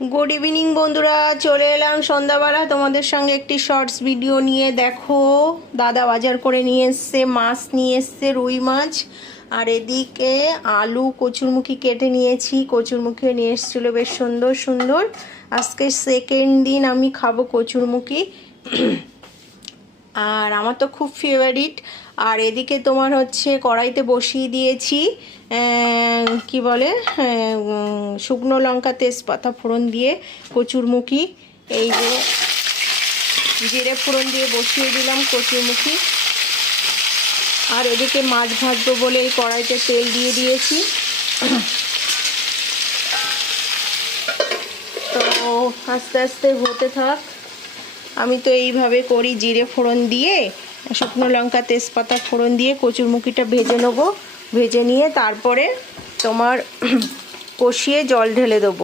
Good evening बंधुरा चले एलाम सन्ध्याबेला तुम्हादेर संगे एकटी शर्ट्स भिडियो निये। देखो दादा बाजार करे निये एसेछे, माछ निये एसेछे, रुई माछ और एदिके आलू कचुरमुखी केटे नियेछि। कचुरमुखी निये एसेछिलो बेश सुंदर सुंदर। आजके सेकेंड दिन आमी खाबो कचुरमुखी और आमार तो खूब फेभारिट। और एदिके तोमार होच्छे कड़ाईते बसिए दिएछि कि बोले शुकनो लंका तेजपाता फोड़न दिए कचुरमुखी এই যে জিরে ফোড়ন দিয়ে বসিয়ে দিলাম কচুরমুখি। আর এদিকে মাছ ভাজবো বলে এই কড়াইতে তেল দিয়ে দিয়েছি। তো আস্তে আস্তে হতে থাক। আমি তো এইভাবে করি, জিরে ফোড়ন দিয়ে শুকনো লঙ্কা তেজপাতা ফোড়ন দিয়ে কচুরমুখিটা ভেজে নেব। ভেজে নিয়ে তারপরে তোমার কষিয়ে জল ঢেলে দেবো।